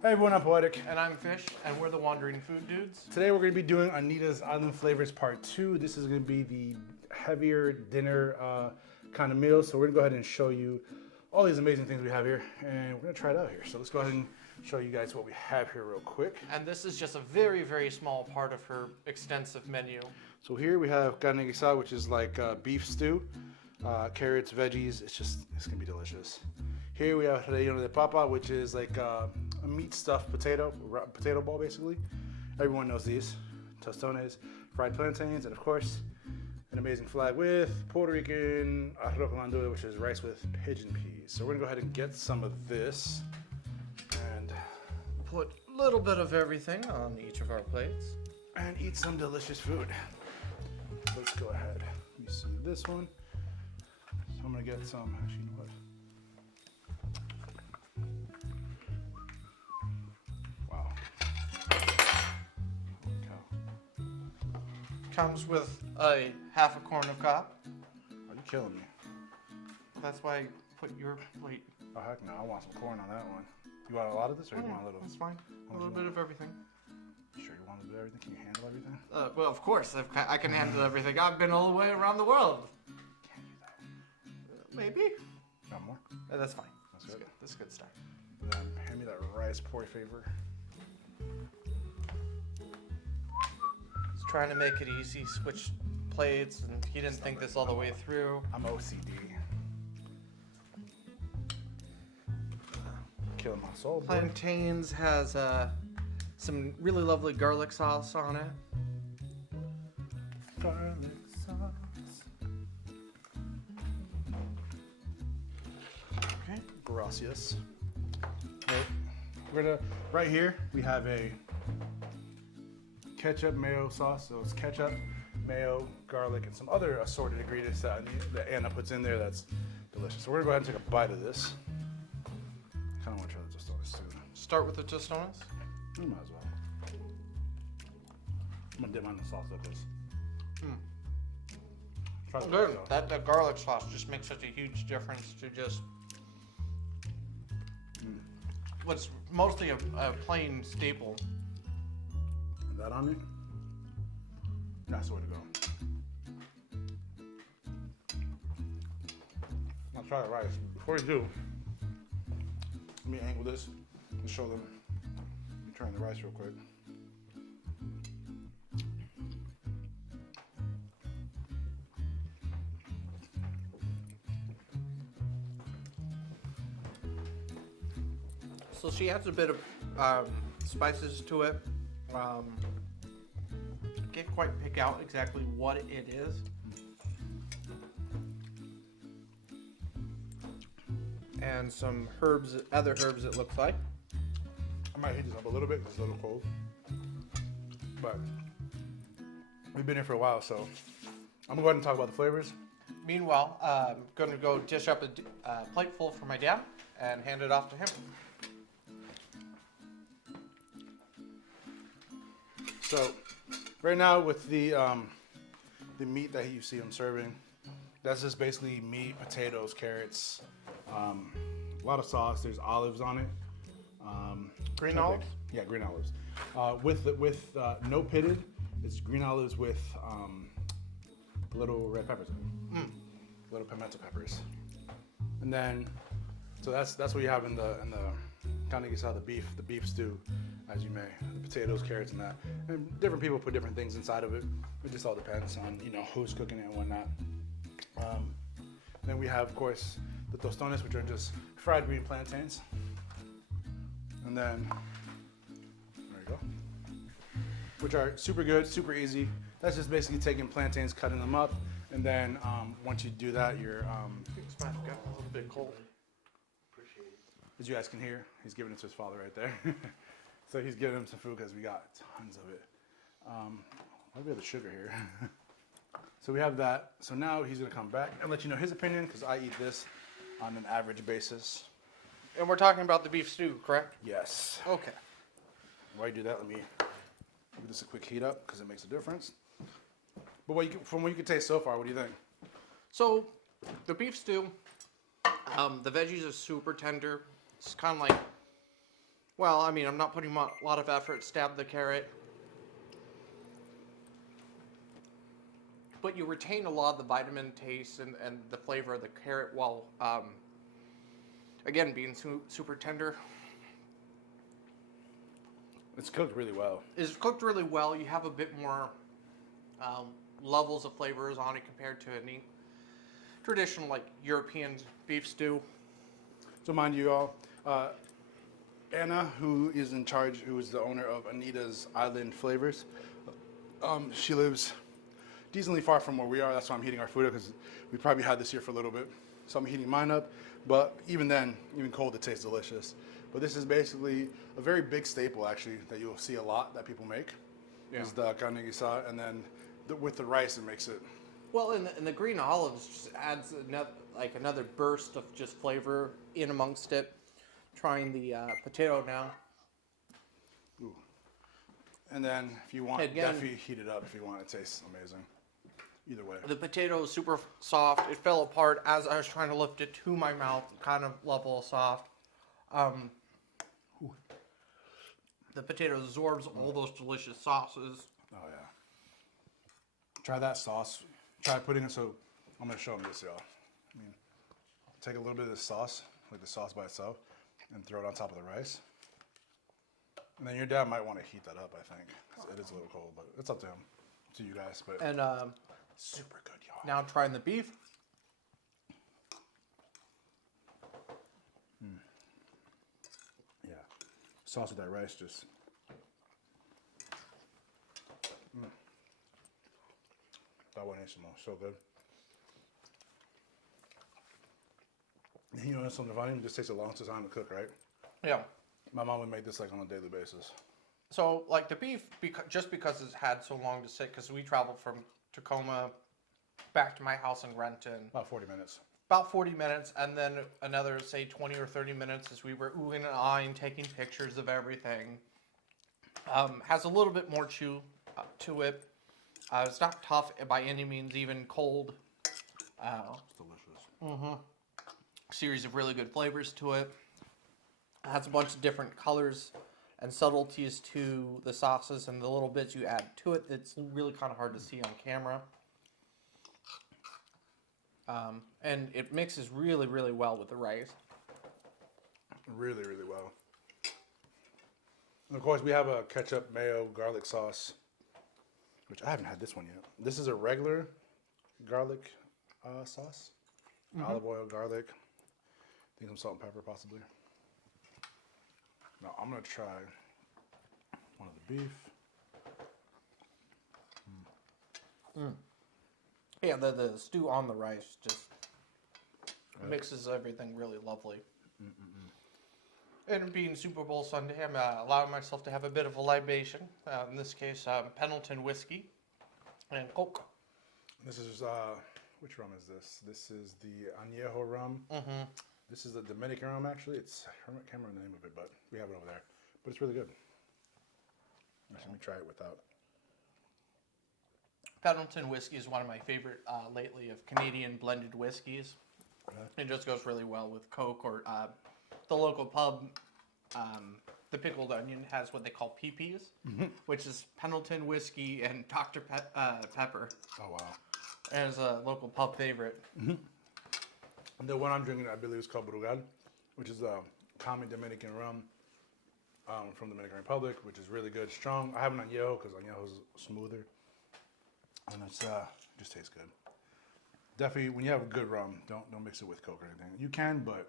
Hey everyone, I'm Poetic. And I'm Fish, and we're the Wandering Food Dudes. Today we're going to be doing Anita's Island Flavors Part 2. This is going to be the heavier dinner kind of meal. So we're going to go ahead and show you all these amazing things we have here. And we're going to try it out here. So let's go ahead and show you guys what we have here real quick. And this is just a very, very small part of her extensive menu. So here we have carne guisado, which is like beef stew. Carrots, veggies, it's going to be delicious. Here we have relleno de papa, which is like a meat stuffed potato ball basically. Everyone knows these. Tostones, fried plantains, and of course, an amazing flag with Puerto Rican arroz con gandulez, which is rice with pigeon peas. So we're gonna go ahead and get some of this and put a little bit of everything on each of our plates. And eat some delicious food. Let's go ahead. Let me see this one. So I'm gonna get some, actually, you know what? Comes with a half a corn of cob. Are you killing me? That's why I put your plate. Oh heck no, I want some corn on that one. You want a lot of this or you want a little? That's fine. A little bit of everything. Sure you want a bit of everything? Can you handle everything? Well, of course, I can handle everything. I've been all the way around the world. Can you though? Maybe. Got more? That's fine. That's good. good. That's a good start. And then hand me that rice pour favor. Trying to make it easy, switch plates, and he didn't think this all the way through. I'm OCD. Killing my soul, boy. Plantains has some really lovely garlic sauce on it. Garlic sauce. Okay. Gracias. We're gonna, right here, we have a ketchup mayo sauce. So it's ketchup, mayo, garlic, and some other assorted ingredients that Anna puts in there that's delicious. So we're gonna go ahead and take a bite of this. I kinda wanna try the tostones too. Start with the tostones. You might as well. I'm gonna dip mine in the sauce like this. Try the Good. sauce. That garlic sauce just makes such a huge difference to just what's mostly a plain staple. That on me? That's the way to go. I'll try the rice. Before you do, let me angle this and show them. Let me try the rice real quick. So she adds a bit of spices to it. Can't quite pick out exactly what it is. And some herbs, other herbs it looks like. I might heat this up a little bit because it's a little cold. But we've been here for a while, so I'm gonna go ahead and talk about the flavors. Meanwhile, I'm going to go dish up a plate full for my dad and hand it off to him. So right now with the meat that you see him serving, that's just basically meat, potatoes, carrots, a lot of sauce. There's olives on it. Green olives? Yeah, green olives. With no pitted, it's green olives with little red peppers in it. Little pimento peppers. And then, so that's what you have in the carne guisado, the beef stew, as you may, the potatoes, carrots, and that. And different people put different things inside of it. It just all depends on who's cooking it and whatnot. Then we have, of course, the tostones, which are just fried green plantains. And then, there you go, which are super good, super easy. That's just basically taking plantains, cutting them up, and then once you do that, you're. This might have gotten a little bit cold. As you guys can hear, he's giving it to his father right there. So he's giving him some food because we got tons of it. We have the sugar here. So we have that. So now he's gonna come back and let you know his opinion because I eat this on an average basis. And we're talking about the beef stew, correct? Yes. Okay. While you do that, let me give this a quick heat up because it makes a difference. But from what you can taste so far, what do you think? So the beef stew, the veggies are super tender. It's kind of like Well, I mean, I'm not putting a lot of effort. Stab the carrot. But you retain a lot of the vitamin taste and the flavor of the carrot while, again, being super tender. It's cooked really well. It's cooked really well. You have a bit more levels of flavors on it compared to any traditional, like, European beef stew. So mind you all, Anna, who is in charge, who is the owner of Anita's Island Flavors, she lives decently far from where we are. That's why I'm heating our food up, because we probably had this here for a little bit. So I'm heating mine up. But even then, even cold, it tastes delicious. But this is basically a very big staple, actually, that you'll see a lot that people make. Yeah. Is the carne guisado, and then with the rice, it makes it. Well, and the green olives just adds another burst of just flavor in amongst it. Trying the potato now. Ooh. And then if you want, Again, definitely heat it up if you want. It tastes amazing. Either way. The potato is super soft. It fell apart as I was trying to lift it to my mouth, kind of level of soft. The potato absorbs all those delicious sauces. Oh yeah. Try that sauce. Try putting it. So I'm gonna show them this, y'all. I mean, take a little bit of this sauce, like the sauce by itself, and throw it on top of the rice. And then your dad might want to heat that up, I think. 'Cause it is a little cold, but it's up to him, to you guys. But And super good, y'all. now trying the beef. Yeah, sauce with that rice just. That buenísimo, so good. And you know, that's something funny. It just takes a long time to cook, right? Yeah. My mom would make this like on a daily basis. So, like the beef, just because it's had so long to sit, because we traveled from Tacoma back to my house in Renton. About 40 minutes. About 40 minutes, and then another, say, 20 or 30 minutes as we were oohing and eyeing, taking pictures of everything. Has a little bit more chew to it. It's not tough by any means, even cold. It's delicious. Series of really good flavors to it. It has a bunch of different colors and subtleties to the sauces and the little bits you add to it. It's really kind of hard to see on camera. And it mixes really, really well with the rice. Really, really well. And of course, we have a ketchup, mayo, garlic sauce, which I haven't had this one yet. This is a regular garlic sauce. Olive oil, garlic. I think some salt and pepper, possibly. Now, I'm going to try one of the beef. Yeah, the stew on the rice just mixes everything really lovely. And being Super Bowl Sunday, I'm allowing myself to have a bit of a libation. In this case, Pendleton whiskey and Coke. This is, which rum is this? This is the Añejo rum. This is the Dominican rum, actually. I can't remember the name of it, but we have it over there. But it's really good. Let me try it without. Pendleton whiskey is one of my favorite lately of Canadian blended whiskeys. It just goes really well with Coke or the local pub. The Pickled Onion has what they call PPs, which is Pendleton whiskey and Dr. Pepper. Oh, wow. And it's a local pub favorite. The one I'm drinking, I believe, is called Brugal, which is a common Dominican rum from the Dominican Republic, which is really good, strong. I have an Añejo because Añejo is smoother, and it's just tastes good. Definitely, when you have a good rum, don't mix it with Coke or anything. You can, but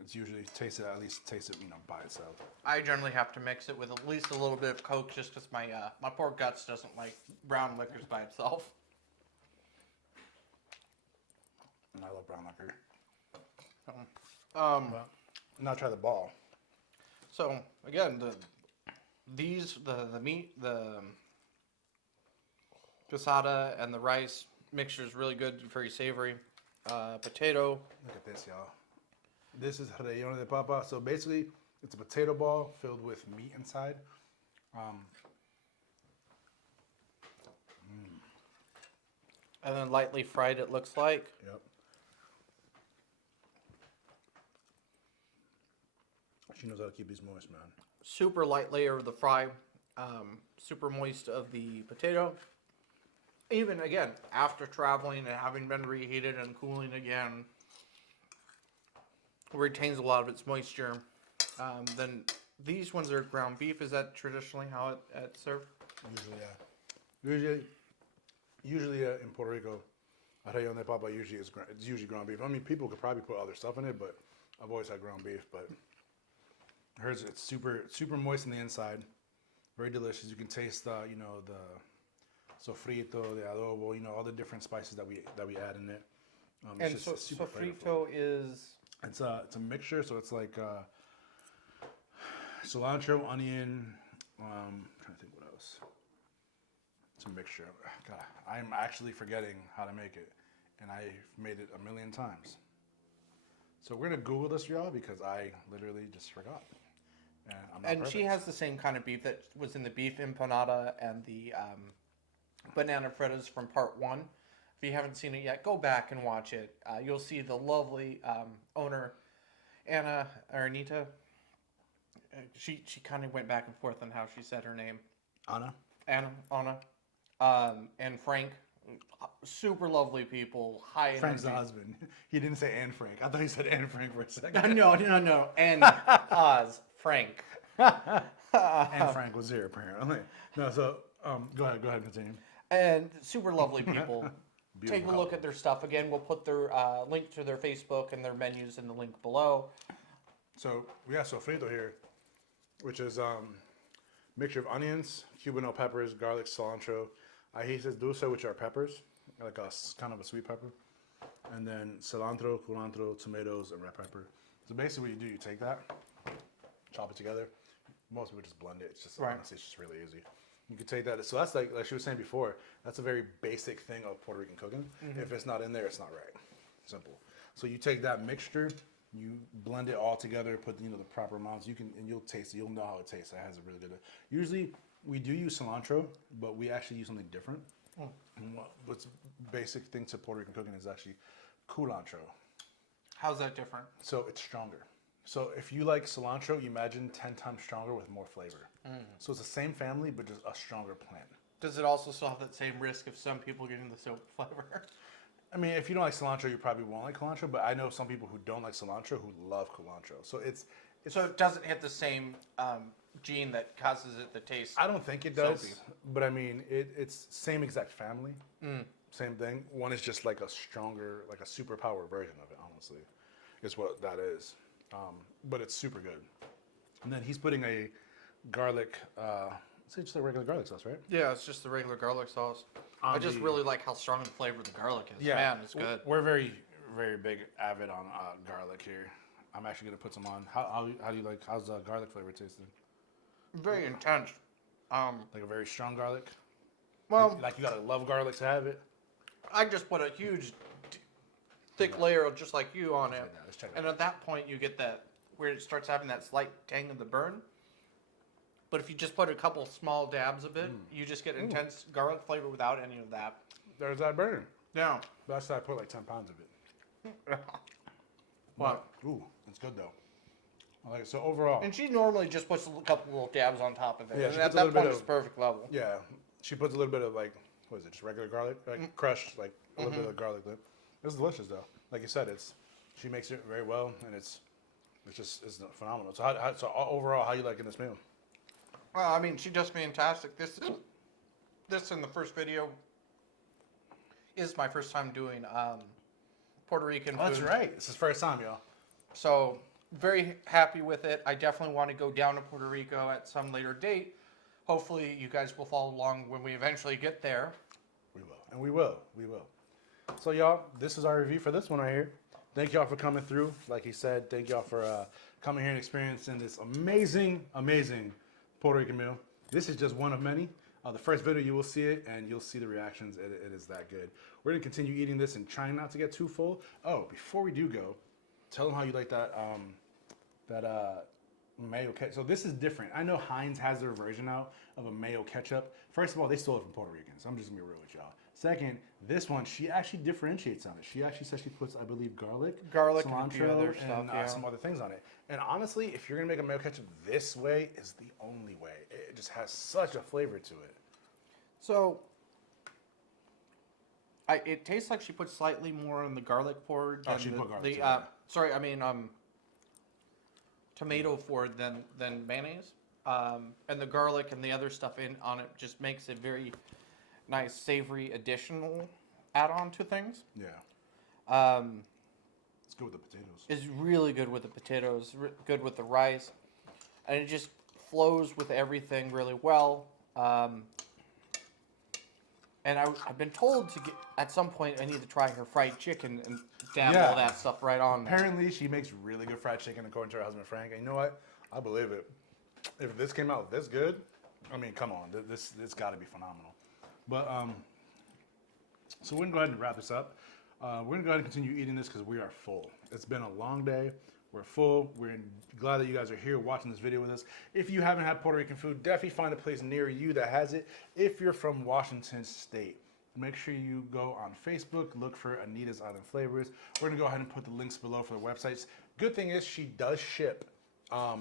it's usually at least taste it, by itself. I generally have to mix it with at least a little bit of Coke, just because my poor guts doesn't like brown liquors by itself. And I love brown liquor. Now try the ball. So again, the meat, the casada and the rice mixture is really good, very savory. Potato. Look at this, y'all. This is relleno de papa. So basically, it's a potato ball filled with meat inside. And then lightly fried, it looks like. Yep. She knows how to keep these moist, man. Super light layer of the fry. Super moist of the potato. Even again, after traveling and having been reheated and cooling again, retains a lot of its moisture. Then these ones are ground beef. Is that traditionally how it's served? Usually, yeah. Usually in Puerto Rico, arroz de papa usually it's usually ground beef. I mean, people could probably put other stuff in it, but I've always had ground beef. But hers, it's super moist on the inside, very delicious. You can taste the sofrito, the adobo, all the different spices that we add in it. And so sofrito is it's a mixture, so it's like cilantro, onion. I'm trying to think what else. It's a mixture. God, I'm actually forgetting how to make it, and I've made it a million times. So we're gonna Google this, y'all, because I literally just forgot. And I'm not perfect. She has the same kind of beef that was in the beef empanada and the banana fritters from part 1. If you haven't seen it yet, go back and watch it. You'll see the lovely owner, Anita. She kind of went back and forth on how she said her name. Anna. And Frank. Super lovely people. High Frank's energy. the husband. He didn't say Anne Frank. I thought he said Anne Frank for a second. No. And Oz. Frank. Anne Frank was here, apparently. No, so go ahead and continue. And super lovely people. Take a couple. look at their stuff. Again, we'll put their link to their Facebook and their menus in the link below. So we got sofrito here, which is mixture of onions, cubano peppers, garlic, cilantro, ajíes dulce, which are peppers, like a kind of a sweet pepper, and then cilantro, culantro, tomatoes, and red pepper. So basically, what you do, you take that, chop it together. Most people just blend it. It's just honestly, it's just really easy. You can take that. So that's like she was saying before. That's a very basic thing of Puerto Rican cooking. Mm-hmm. If it's not in there, it's not right. Simple. So you take that mixture, you blend it all together, put the proper amounts. You'll taste it. You'll know how it tastes. It has a really good. Usually we do use cilantro, but we actually use something different. And what's basic thing to Puerto Rican cooking is actually culantro. How's that different? So it's stronger. So if you like cilantro, you imagine 10 times stronger with more flavor. So it's the same family, but just a stronger plant. Does it also still have that same risk of some people getting the soap flavor? I mean, if you don't like cilantro, you probably won't like culantro, but I know some people who don't like cilantro who love culantro. So so it doesn't hit the same gene that causes it to taste. I don't think it does, soapy. but I mean, it's same exact family, same thing. One is just like a stronger, like a superpower version of it, honestly, is what that is. But it's super good. And then he's putting a garlic, it's just a regular garlic sauce, right? Yeah, it's just the regular garlic sauce. I just really like how strong the flavor of the garlic is. Yeah, Man, it's good. We're very, very big avid on garlic here. I'm actually gonna put some on. How do you like? How's the garlic flavor tasting? Very intense. Like a very strong garlic. Well, like you gotta love garlic to have it. I just put a huge, thick layer of just like you on it, Let's check it and at that point you get that where it starts having that slight tang of the burn. But if you just put a couple small dabs of it, you just get intense garlic flavor without any of that. There's that burn. Yeah. That's why I put like 10 pounds of it. What? Ooh, it's good though. I like it. So overall, And she normally just puts a couple little dabs on top of it. Yeah, And she at puts a that little bit point, it's of- perfect level. yeah, she puts a little bit of like, what is it? Just regular garlic, like crushed, like a little bit of garlic. It's delicious though. Like you said, she makes it very well, and it's phenomenal. So so overall, how you liking this meal? Well, I mean, she does fantastic. This in the first video is my first time doing Puerto Rican food. Oh, that's right. It's his first time, y'all. So very happy with it. I definitely want to go down to Puerto Rico at some later date. Hopefully you guys will follow along when we eventually get there. We will, and we will. So y'all, this is our review for this one right here. Thank y'all for coming through. Like he said, thank y'all for coming here and experiencing this amazing Puerto Rican meal. This is just one of many. The first video, you will see it, and you'll see the reactions. It is that good. We're going to continue eating this and trying not to get too full. Oh, before we do go, tell them how you like that mayo ketchup. So this is different. I know Heinz has their version out of a mayo ketchup. First of all, they stole it from Puerto Ricans. I'm just going to be real with y'all. Second, this one, she actually differentiates on it. She actually says she puts, I believe, garlic, Garlic and a cilantro, few other stuff, and yeah. some other things on it. And honestly, if you're gonna make a mayo ketchup this way, is the only way. It just has such a flavor to it. So, it tastes like she put slightly more on the garlic forward than she put garlic too, tomato forward than mayonnaise. And the garlic and the other stuff on it just makes a very nice savory additional add-on to things. Yeah. It's good with the potatoes. It's really good with the potatoes, good with the rice, and it just flows with everything really well. And I've been told to get at some point I need to try her fried chicken and dab all that stuff right on. Apparently, she makes really good fried chicken, according to her husband Frank. And you know what? I believe it. If this came out this good, I mean, come on, this got to be phenomenal. But so we're gonna go ahead and wrap this up. We're gonna go ahead and continue eating this because we are full. It's been a long day. We're full. We're glad that you guys are here watching this video with us. If you haven't had Puerto Rican food, definitely find a place near you that has it. If you're from Washington State, make sure you go on Facebook, look for Anita's Island Flavors. We're gonna go ahead and put the links below for the websites. Good thing is she does ship. All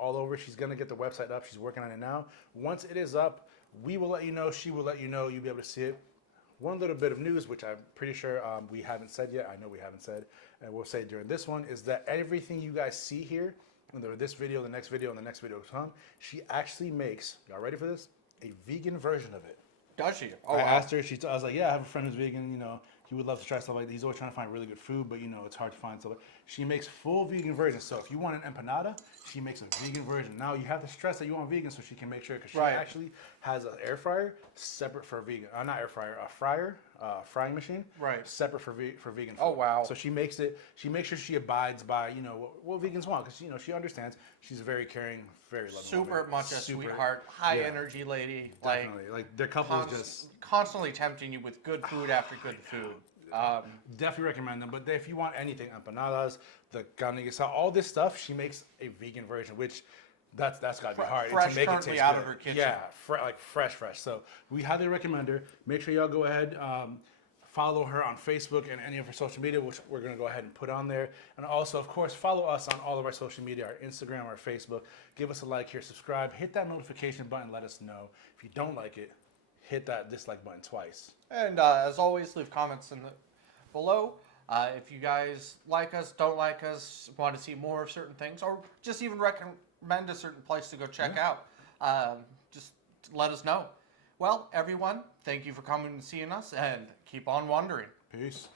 over. She's gonna get the website up. She's working on it now. Once it is up, we will let you know. She will let you know. You'll be able to see it. One little bit of news, which I'm pretty sure we haven't said yet. I know we haven't said, and we'll say during this one, is that everything you guys see here, this video, the next video, and the next video to come, she actually makes, y'all ready for this? A vegan version of it. Does she? Oh, I asked her, I was like, yeah, I have a friend who's vegan, he would love to try stuff like that. He's always trying to find really good food, but it's hard to find stuff. She makes full vegan versions. So if you want an empanada, she makes a vegan version. Now you have to stress that you want vegan so she can make sure, because she actually has an air fryer separate for vegan. Not air fryer, a fryer, frying machine. Right. Separate for vegan food. Oh, wow. So she makes it. She makes sure she abides by what vegans want, because she understands. She's a very caring, very loving. Super much a sweetheart, high energy lady. Definitely, like their couple is just constantly tempting you with good food after good food. Definitely recommend them. But if you want anything, empanadas, the carne guisado, all this stuff, she makes a vegan version, which that's gotta be hard fresh, to make it currently taste out good. of her kitchen. Yeah, fresh. So we highly recommend her. Make sure y'all go ahead, follow her on Facebook and any of her social media, which we're gonna go ahead and put on there. And also, of course, follow us on all of our social media, our Instagram, our Facebook. Give us a like here, subscribe, hit that notification button, let us know. If you don't like it, hit that dislike button twice. And as always, leave comments below. If you guys like us, don't like us, want to see more of certain things, or just even recommend a certain place to go check out, just let us know. Well, everyone, thank you for coming and seeing us, and keep on wondering. Peace.